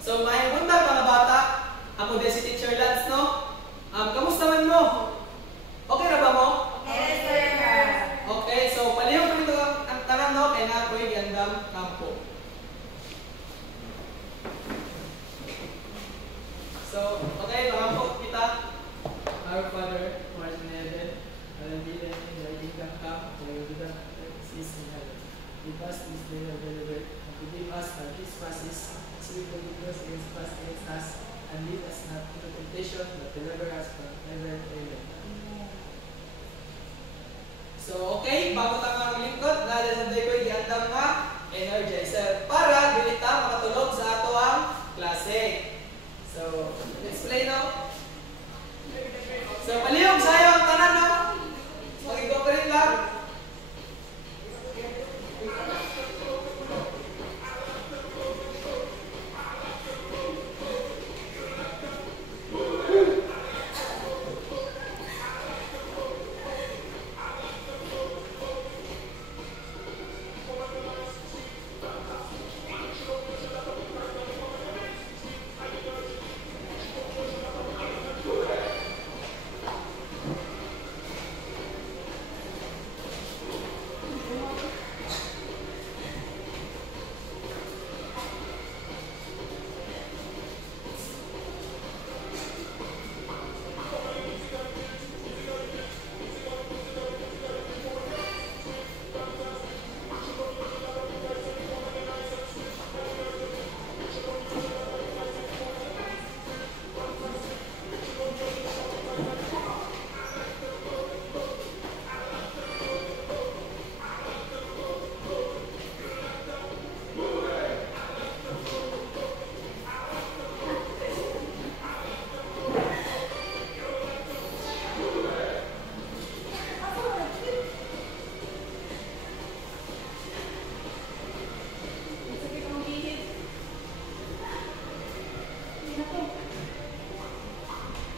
So, may buntag mga bata. Ako din si Teacher Lance, no? Kamusta man mo? Okay na ba mo? Yes, sir. Okay, so palihog kami ito ang tanan, no? Kaya na ako'y Gandam Campo. So, okay, makampo kita. Our Father, who art in heaven, hallowed be thy name, thy kingdom come, thy will be done on earth as it is in heaven. Give us this day our daily bread, and forgive us our trespasses, as we forgive those against us, and lead us not into temptation, but deliver us from evil. Amen. So, okay, bago tayo maglingkod, dahil sa day ko'y giandam nga energizer para dili ta makatulog sa ato ang klase. So, let's play now. So, palihog sa'yo ang tanan, no? Mag-i-cooperate lang.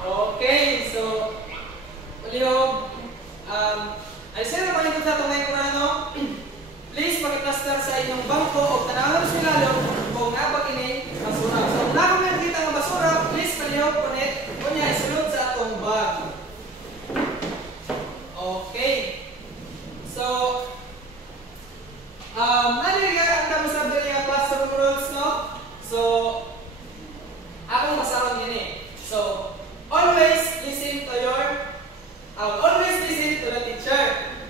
Okay, so palihog. Ay sir, naman ito sa tunay ko na, no? Please, mag-cluster sa inyong bangko o tanawan sa lalo kung napag-ini basura. So, kung nakakita ng basura, please palihog punit. Kunya, isulod sa atong bag. Okay. So, naliliga ang kamusab din yung classroom rules, no? So, akong basahon yun eh. So, always listen to the teacher.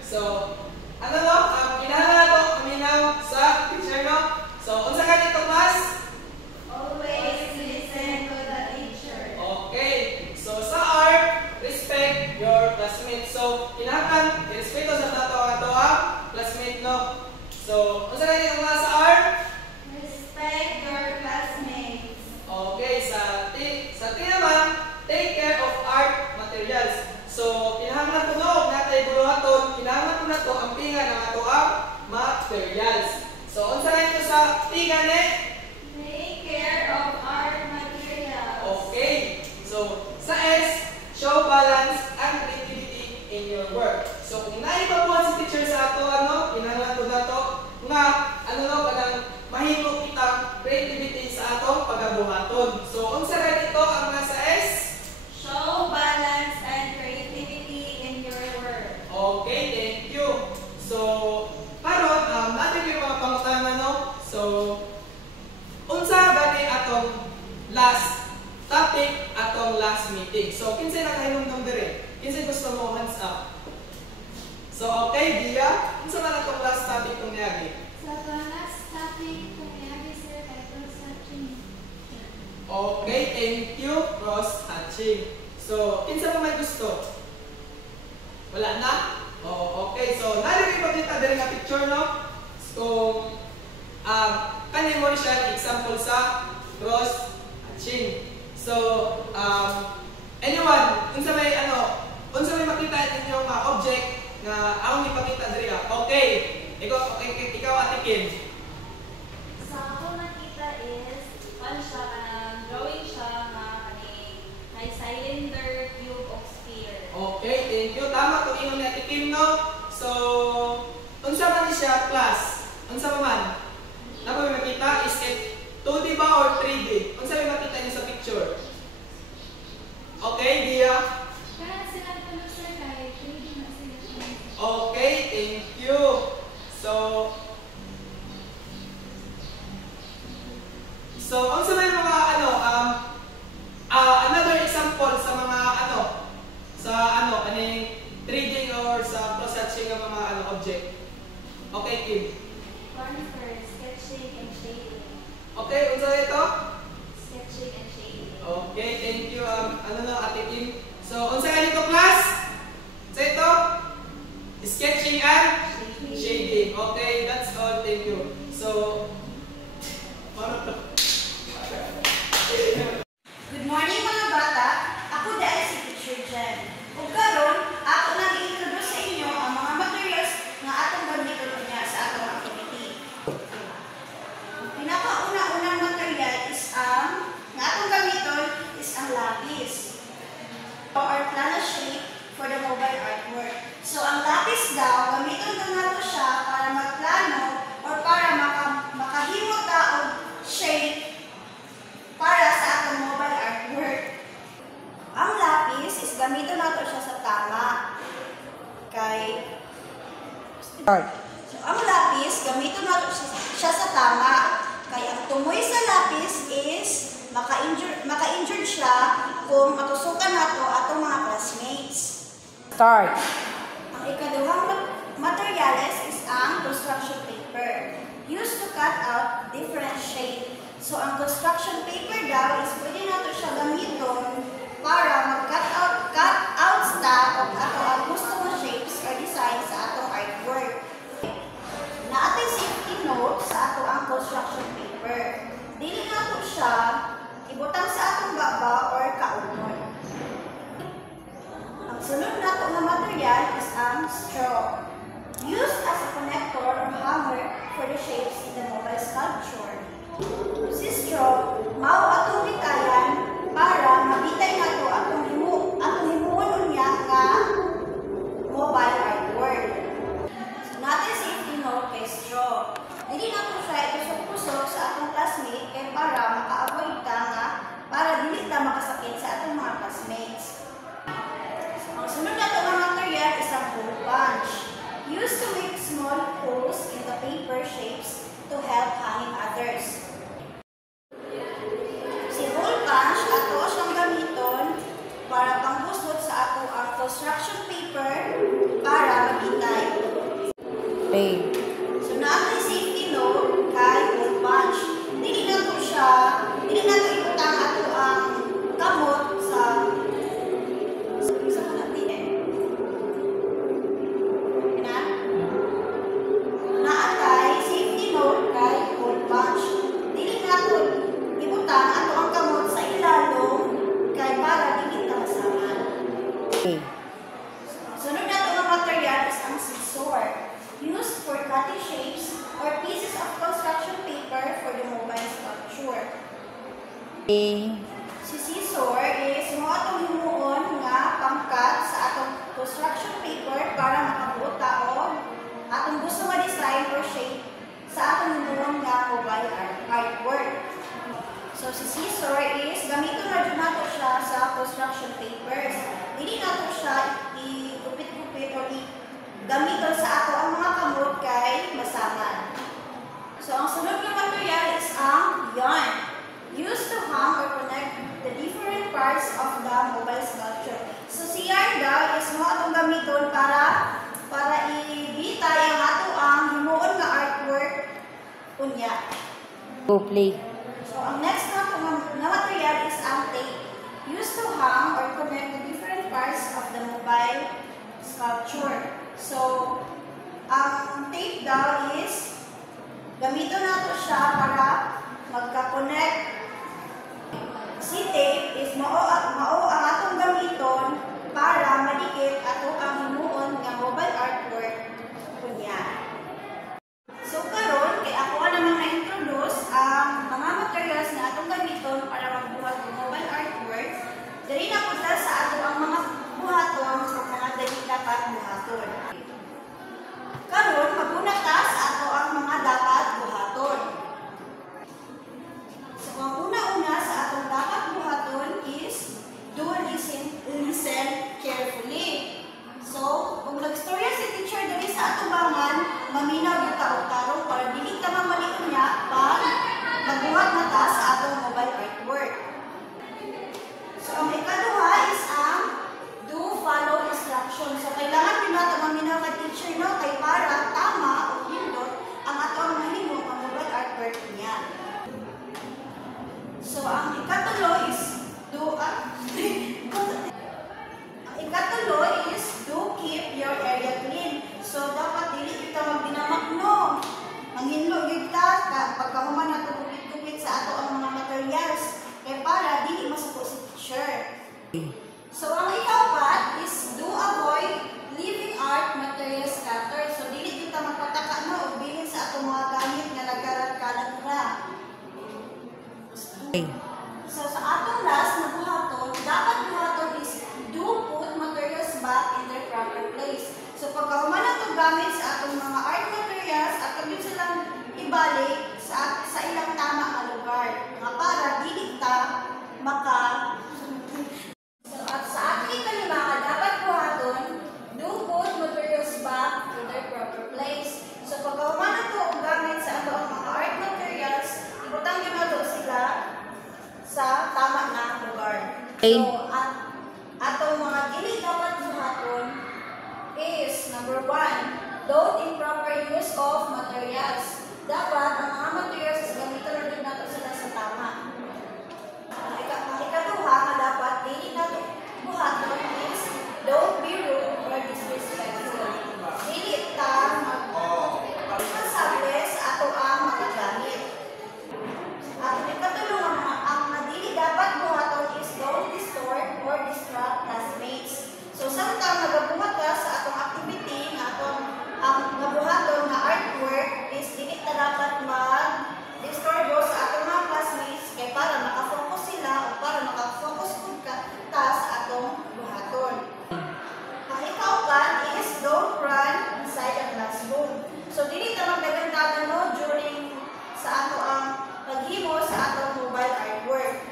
So, ano no? Kinahanglan nato kaminaw sa teacher, no? So, unsa ka dito, class? Always listen to the teacher. Okay. So, sa art, respect your classmates. So, kinahanglan respeto sa ato ang classmate, no? So, unsa ka dito, class, sa art? Respect your classmates. Okay, sa T naman, take care of art materials. So, kinahanglan ko no, natay buluhaton, kinahanglan ko na to ang pinga ng ato ang materials. So, unsa na ito sa T gani? Take care of art materials. Okay. So, sa S, show balance and creativity in your work. So, kung naipabuhan si teacher sa ato, kinahanglan ko na to, nga, kanang mahimo kita creativity sa atong pagabuhaton. So, unsa ra dito ang nasa S? Show balance and creativity in your work. Okay, thank you. So, karon natin yung mga pangutana, no? So, unsa gani atong last topic atong last meeting. So, kinsay nakahinumdum dire? Kinsay gusto mo hands up? So, okay, Dia, unsa man atong last topic kung niagi? Sa last topic, kumayari sir, kay cross-hatching. Okay, thank you, cross-hatching. So, kinsa pa may gusto? Wala na? Oh, okay. So, nalagay pa kita dali nga picture, no? So, kanin mo siya example sa cross-hatching. So, anyone, unsa may makita ninyong object na akong ipakita diri. Okay. Ikaw Ate Kim. Sa ako nakita is, drawing siya nga may cylinder, cube, o sphere. Okay, thank you. Tama kung ingon ni Ate Kim, no? So, unsa man siya, class? Unsa man? Napa may makita? Is it 2D ba or 3D? Unsa So, unsa may mga another example sa mga aning 3D or sa processing ng mga object. Okay, Kim. One for sketching and shading. Okay, unsa ito? Sketching and shading. Okay, thank you. Ate Kim. So, unsa ganito class? Sa ito? Sketching and shading. Okay, that's all. Thank you. So, Good morning mga bata. Ako dahil si Teacher Jen. Ug karon ako nang i-introduce sa inyo ang mga materials nga atong gamiton niya sa atong activity. Ang pinakauna-unang material is nga atong gamiton is ang lapis or plano shape for the mobile artwork. So ang lapis daw gamiton na nato siya para magplano or para makahimo ta og shape para sa atong mobile artwork. Ang lapis is gamiton nato siya sa tama. So, ang lapis gamiton nato siya sa tama. Kay ang tumoy sa lapis is maka-injured siya kung matusukan nato atong mga classmates. Start. Ang ikaduhang materials is ang construction paper, used to cut out different shape. So, ang construction paper daw is pwede nato siya gamiton para mag-cut out sa o ato ang gusto mo shapes or design sa atong artwork. Na ating safety note sa ato ang construction paper. Dili nato siya ibutang sa atong baba or kaunon. Ang sunod nato nga material is ang straw, used as a connector or hanger for the shapes in the mobile sculpture. Si straw, mao atong bitayan para mabitay nato atong himuon niya nga mobile artwork. So, natin safety note kay straw. Dili nato siya itusok-tusok sa atong classmate kay para maka-avoid ta nga para dili ta makasakit sa atong mga classmates. So, ang sunod nato nga material is ang hole punch, used to make small holes in the paper shapes to help hanging others. Si hole punch ato siyang gamiton para panghusgot sa ato ang construction paper para mabitay. Play. So natin safety note kay hole punch. Dili nato ibutang ato ang kamot sa kanapin. Naatay safety note kay hole punch. Dili nato ibutang ato ang kamot sa ilalom kay para dili ta masaman. Play. Sunod nato nga material is ang scissor, used for cutting shapes or pieces of construction paper for the mobile sculpture. Play. Si scissor is mo atong himuon nga pangkat sa atong construction paper para makabuta o atong gusto nga design or shape sa atong himuon nga mobile artwork. So si scissor is gamiton na dyan nato siya sa construction papers. Hindi nato siya igupit-gupit o gamiton sa ato ang mga kamot kay masaman. So ang sunod na material is ang yarn, used to hang or connect the different parts of the mobile sculpture. So si yarn daw is mo atong gamiton para ibitay ang ato ang himuon nga artwork unya. Go play. So ang next na material is ang tape, used to hang or connect the different parts of the mobile sculpture. So ang tape daw is gamiton nato siya para magka-connect. Si tape is mao ang atong gamiton para madikit ato ang himuon nga mobile artwork kunya. So karon kay ako namang na-introduce ang mga materials na atong gamiton para magbuhat ng mobile artwork. Diri na punta sa ato ang mga buhaton o mga dali dapat buhaton. Karon maguna ta sa ato ang mga dapat buhaton. So kung So, ang ikatulo is keep your area clean. So, dapat dili kita magdinamak, no? Ang hinlo kita, pagkahuman na ito kupit-kupit sa ato ang mga materials. Kaya para, dili masuko si teacher. So, ang ikapat is do avoid leaving art materials scattered. So, dili kita magpataka na o bilhin sa ato mga gamit na nagkarat-kalat ra. So, sa atong last na buhaton, dapat buhaton is do put materials back in their proper place. So, pagkahuman na itong gamit sa atong mga art materials, at kami silang ibalik sa ilang tama na lugar. Nga para dili ta maka... So, at sa ating ikalimangan, dapat buhaton, do put materials back in their proper place. So, pagkahuman na itong gamit sa atong mga art materials, ibutang nyo na sila sa tama na lugar. So, atong mga dili dapat buhaton is number 1, don't improper use of materials. Dapat ang mga materials is gamitan na din natin sila sa tama. Ang ikaduha nga dapat dili natin buhaton is don't be rude or disrespectful. Dili ta magsasabi sa ato ang mga gamit. At ikatulong ang dili dapat buhaton is don't distort or distract classmates. So, samtang nagabuhat ka sa atong activity, ang nabuhaton na artwork is dili ta dapat mag-disturbo sa atong mga classmates kay para makafocus sila o para makafocus ka sa atong buhaton. Ang ikaupat is don't run inside the classroom. So, dili ta magdagandagan no during sa ato ang paghimo sa atong mobile artwork.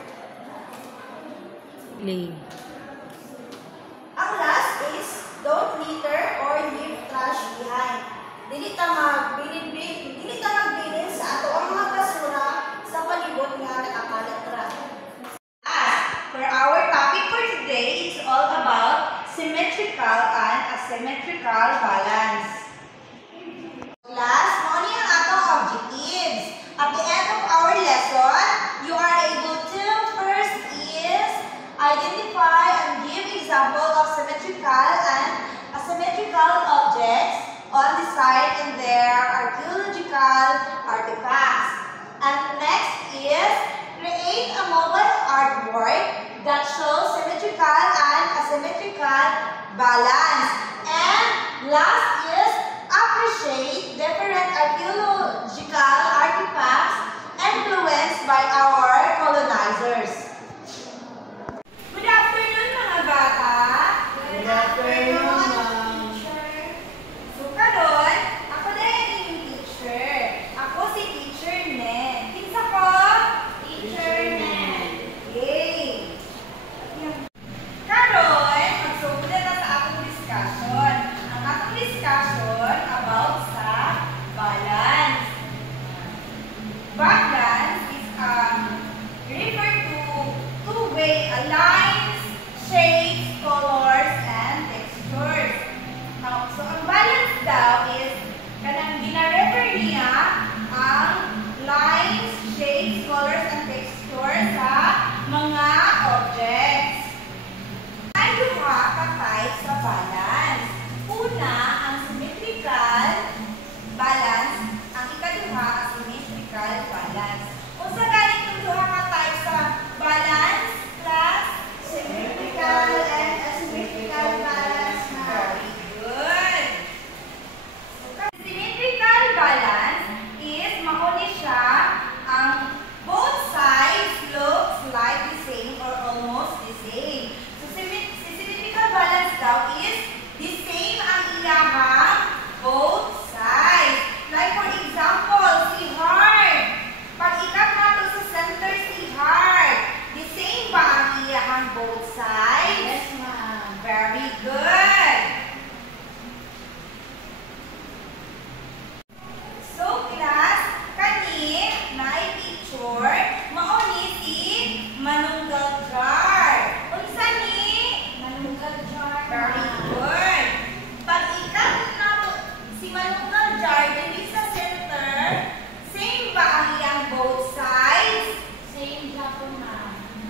Play. Ang last is don't litter or leave trash behind. Dili ta magbilin sa ato ang mga basura sa palibot nga nakakalat ra. For our topic for today, it's all about symmetrical and asymmetrical balance. Last, mo ni ang atong objectives. At the end of our lesson, you are able to first is identify and give example of symmetrical and asymmetrical objects on the site and their archaeological artifacts. And next is create a mobile artwork that shows symmetrical and asymmetrical balance. And last is appreciate different archaeological artifacts influenced by our colonizers. Good afternoon, mga bata! Good afternoon, ma'am. So, karon, ako na yung teacher. Ako si Teacher Nen. Kinsa ko? Teacher Nen. Yay! Karon, magsugod na sa akong discussion. Ang akong discussion about sa balance. Balance is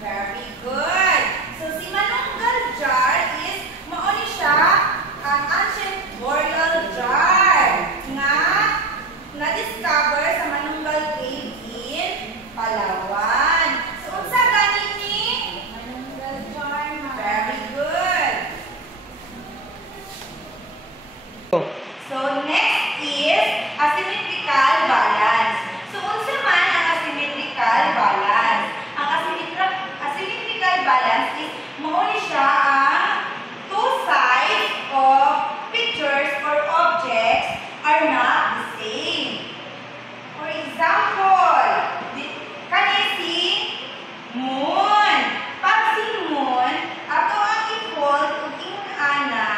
Very good. So, si manunggal jar is, mauni siya ang ancient burial jar nga na-discover sa Manunggal Cave in Palawan. So, unsa gani ni? Manunggal jar, ma'am. Very good. So, next is asymmetrical balance. So, unsa man ang asymmetrical balance? Ang asymmetrical balance is mauni siya ang two sides of pictures or objects are not the same. For example, kani si moon. Pag si moon, ato ang i-fold ug ingon ana,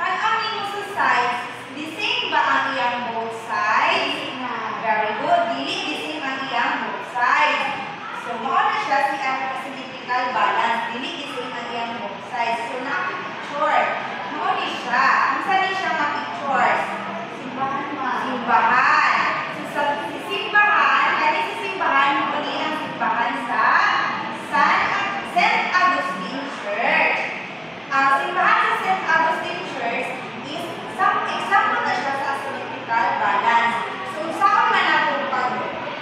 tanaw nimo sa sides, the same ba ang iyang both sides? Very good. Dili the same ang iyang both sides. So, mao na siya si asymmetrical balance. Dili the same ang iyang both sides. So, na-picture. Mao ni siya. Ang saan ni siya ma-pictures? Simbahan, ma'am. Simbahan. So, sa simbahan, kani si simbahan, muli ang simbahan sa St. Augustine Church. Ang simbahan sa St. Augustine Church is example na siya sa asymmetrical balance. So, saan man ako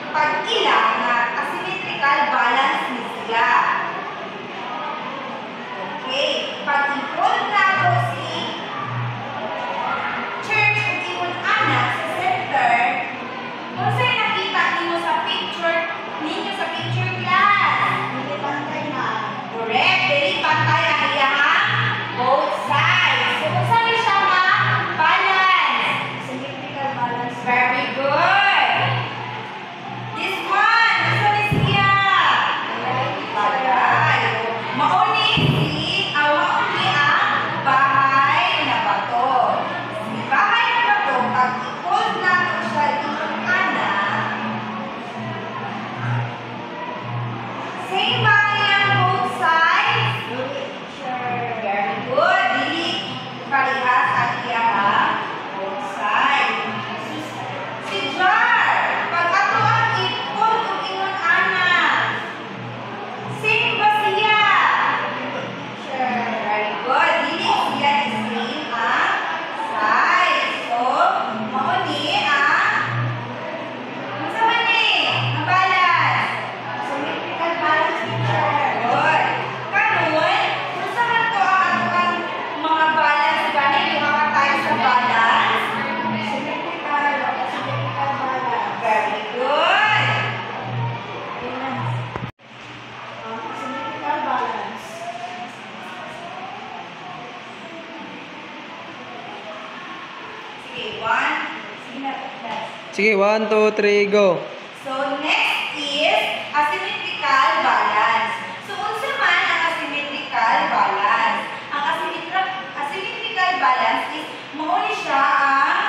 pag-ilang na asymmetrical balance ni siya? Okay. Pag-i-fold na ako si church kung ingon ana sa center, kung sa'yo nakita ninyo sa picture class. Hindi pantay, ma'am. Correct. Dili pantay ang iyang both sides. So, kung saan siya ma-balance? Symmetrical balance. Very good. This one, nasa ni siya? Balay. Mauni ang bahay na bato. Si bahay na bato, pag i-fold natin siya ingon ana, same ba ang both sides? Very good. Dili parehas ang iyang both sides. Si jar, pag ato ang i-fold ug ingon ana, same ba siya? Very good. Dili siya the same ang size. So, mauni ang unsa man ni? Ang balance. Symmetrical balance, teacher. Good. Karon, unsa man to ang atong mga balance gani duha ka tayo sa balance? Symmetrical balance. Very good. Symmetrical balance. Sige, one. Sige na, last. Sige, 1, 2, 3, go. So, next is asymmetrical balance. So, unsa man ang asymmetrical balance? Ang asymmetrical balance is mauni siya ang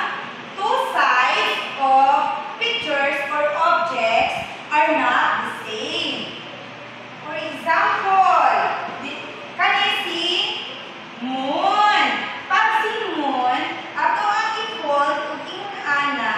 two sides of pictures or objects are not the same. For example, kani si moon. Pag si moon, ato ang i-fold ug ingon ana,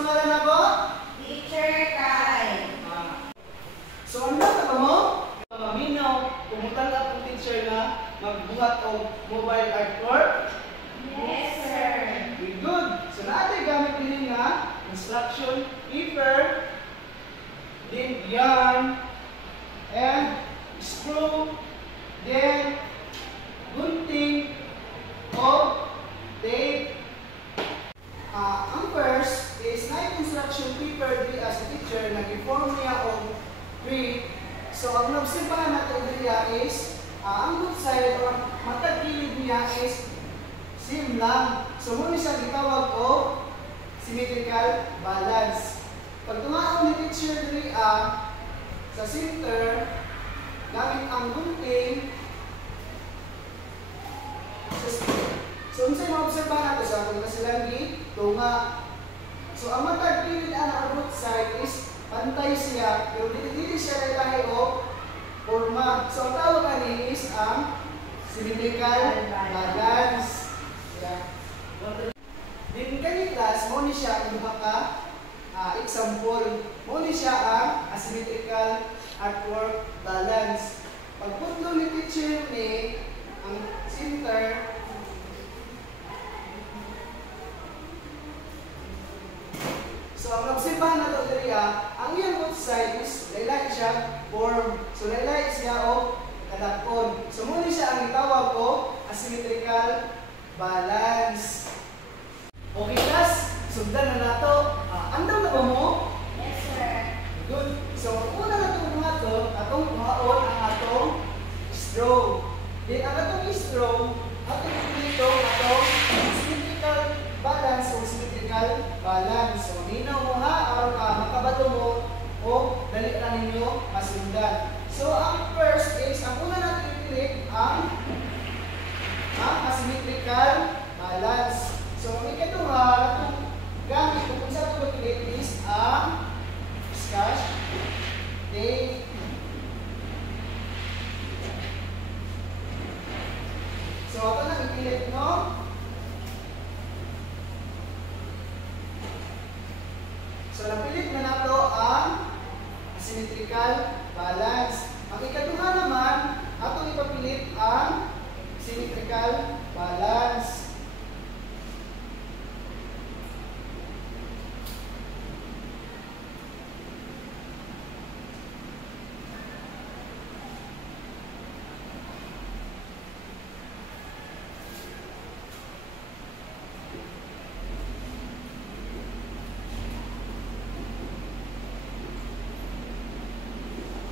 pangalan ako? Teacher Kai. So ano na mo? Maminaw, pumunta na akong teacher na magbuhat og mobile artwork. Yes, sir. Very good. So natin gamit din nga instruction paper, then yarn, and screw, then gunting, o tape. Ang first is na instruction paper di as a teacher nag-inform niya og 3. So ang nabsibahan natin niya is ang good side or matagilid niya is same lang. So muna siya gitawag o symmetrical balance. Pag tumaon ni teacher diri sa center gamit ang gunting. So unsay maobserbahan nato sa atong kasilangi tunga. So ang matagilid ang good side is pantay siya, pero dili siya lahi o forma. So ang tawag ani is ang symmetrical balance. Yeah. Din kani class mo ni siya ang duha ka example. Mo ni siya ang asymmetrical artwork balance. Pagputlo ni teacher ni ang center. So ang obserbahan nato diri ang iyang both side is laylay siya form. So laylay siya o kadakon. So mo ni siya ang itawag ko asymmetrical balance. Okay class, sundan na nato. Andam na ba mo? Yes, sir. Good. So una na itong mga to, atong maon ang atong straw. Then ang atong straw, atong dito atong symmetrical balance o symmetrical balance. So ninaw mo ha, aron makabato mo o dali na ninyo masundan. So ang first is, ang una natin ipilit ang asymmetrical balance. So ang ikaduha atong gamit kung sa itong ipilit is ang scotch tape. So ito na ipilit no. So napilit na nato ang asymmetrical balance. Ang ikaduha naman, atong ipapilit ang symmetrical balance.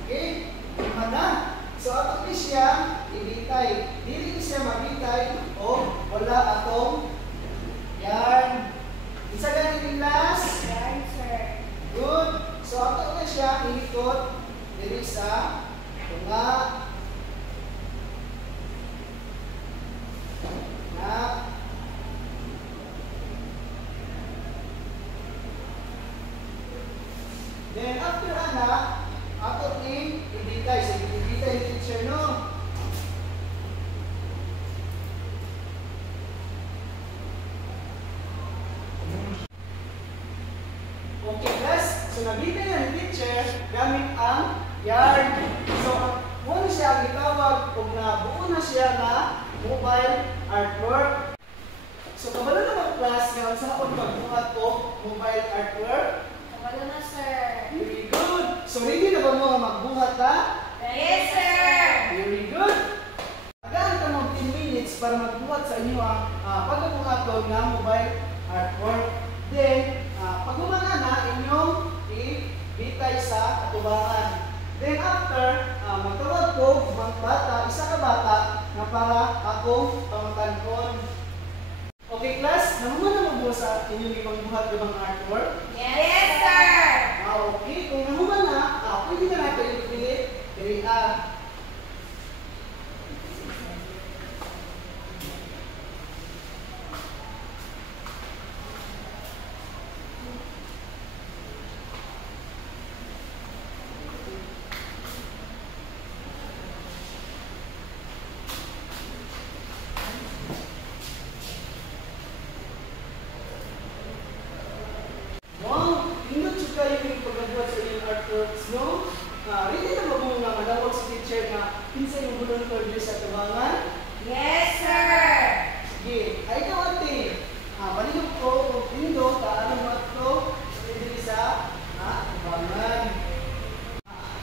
Okay? Lima na. So, ato ni siya ibitay. Dili ni siya mabitay o wala atong yarn. Isa gani ni last? Yarn, sir. Good. So, ato na siya iikot dili sa tunga. Na. Then, after anak, ato ni ibitay. So, ibitay ni teacher, no? Okay, class. So, nabitay na ni teacher gamit ang yarn. So, muna siya ang itawag kung nabuo na siya na mobile artwork. So, kabalo na mga class nga sa akong pagbuhat ko mobile artwork. Kabalo na, sir. Very good. So, ready na ba mo nga magbuhat ha? Yes, sir. Very good. Agaan ka mo 10 minutes para magbuhat sa inyo ang pagbuhat ko ng mobile artwork. Then, pag humana na, inyong ibitay sa katubangan. Then after, magtawag ko mga bata, isa ka bata na para akong pamatankon. Okay class, naman na magbuhat sa inyong ibang buhat ng mga artwork? Yes, sir. Okay, kung naman na, pwede na natin ipilit. Diri Tabangan? Yes, sir. Sige. Ay, ikaw, ate. Balihog ko, o pindo, kaano mo ito, pwede sa tabangan.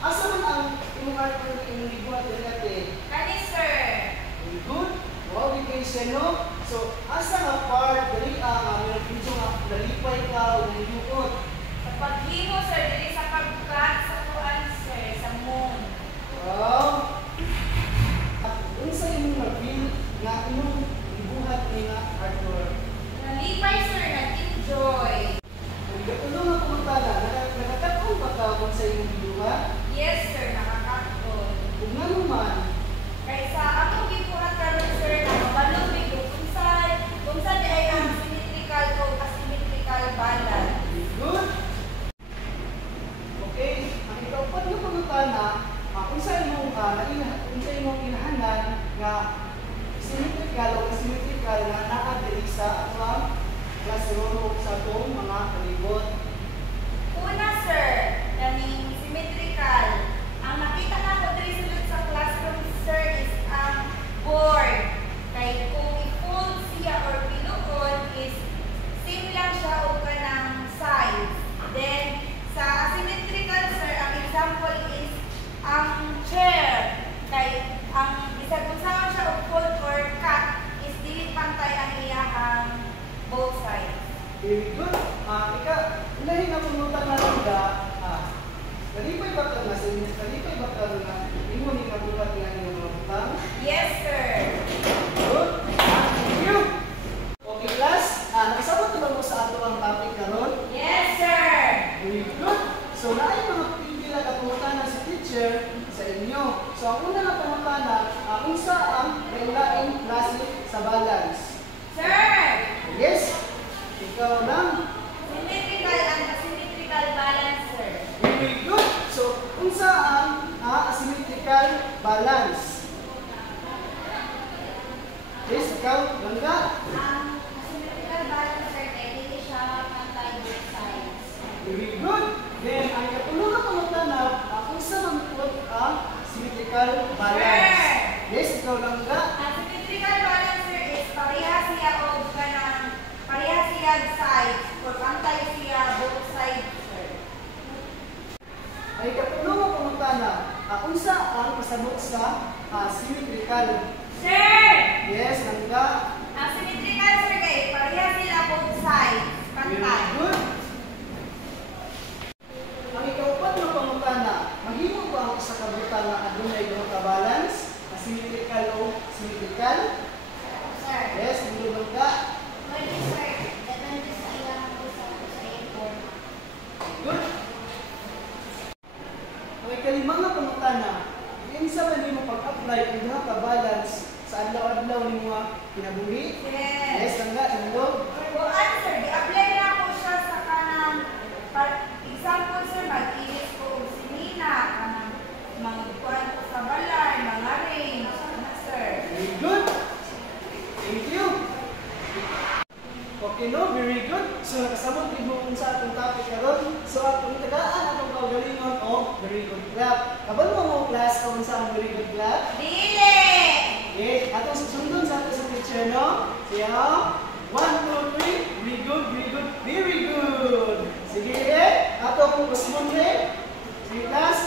Asa man ang imong artwork imong gibuhat diri ate? Kani, sir. Very good. Wow, bigay siya, no? So, asa nga part, dali meron pinto nga, nalipay ka o naliyukot. Sa paghimo, sir, dili sa pagkat sa kuan, sir, sa moon. Wow. At unsa imong na-feel nga imong gibuhat ni nga artwork? Nalipay, sir, nag-enjoy. Nagkatulong nga kumantala, nakakataon ba ka kung sa imong gibuhat? Yes, sir, nakakakon. Kung nga naman, Kaysa ako gibuhat karon, sir, nakabalo bigo kung sa di ay ang symmetrical o asymmetrical balance. very good. Okay, ang ikaupat nga pangutana, kung sa imong ginahanan nga symmetrical o asymmetrical nga naa diri sa atong classroom o sa atong mga palibot. Una, sir, kaning symmetrical. Ang nakita na ko diri sulod sa classroom, sir, is ang board. Kay kung i-fold siya or pinuon is same lang siya o kanang size. Then, sa asymmetrical, sir, ang example is ang chair. Kay ang bisag kung saan siya o fold or cut is dili pantay ang iyahang both sides. Very good. Ilahin na pumunta na lang ka, kalipay ba ka na imo ni kabuhat nga iyong mga butang? Yes, sir. Good. Thank you. Okay, class. Nakasabot na ba mo sa ato ang topic karon? Yes, sir. Very good. So, naay mga pipila na pumutana si teacher sa inyo. So, ang una na pumutana, unsa ang lain-laing klase sa balance? Sir, Yes? Ikaw lang. symmetrical and asymmetrical balance, sir. Very good. So, unsa ang asymmetrical balance? Yes, ikaw, langga. Ang asymmetrical balance, sir, kay dili siya pantay both sides. Very good. Then, ang katulong na pangutana, unsa man po ang symmetrical balance? Sir. Yes, ikaw langga. Ang symmetrical balance, sir, is pareha siya o kanang pareha siya sides or pantay siya both sides, sir. Ay katulong na pangutana, unsa ang pasabot sa symmetrical? Sir, Yes, langga. ang symmetrical, sir, kay pareha sila both sides, Very pantay. good. Ang ikaupat na pangutana, mahimo ba ang sa kabutan na adunay duha ka balance? Asymmetrical o symmetrical? Sir, Yes, hindi langga. pwede, sir. Depende sa ilang sa import. Good. Ang ikalima nga pangutana, insa man nimo pag-apply ang duha ka balance sa adlaw-adlaw nimo nga kinabuhi? Yes. Yes, langga, sandog. Well, answer, i-apply na ako siya sa kanang, example, sir, mag-inis ko og sinina, kanang mga kuwan ko sa balay, mga range, ano, sir. Very good. Thank you. Okay, no? Very good. So, nakasamot mo sa atong topic karon. So, atong tagaan atong kaugalingon o very good clap. Kaban mo class kung sa ang very good clap? Dili! Okay, atong susundon sa atong teacher, no? Siya, 1, 2, 3. Very good, very good, very good. Sige, atong responde. Sige, class.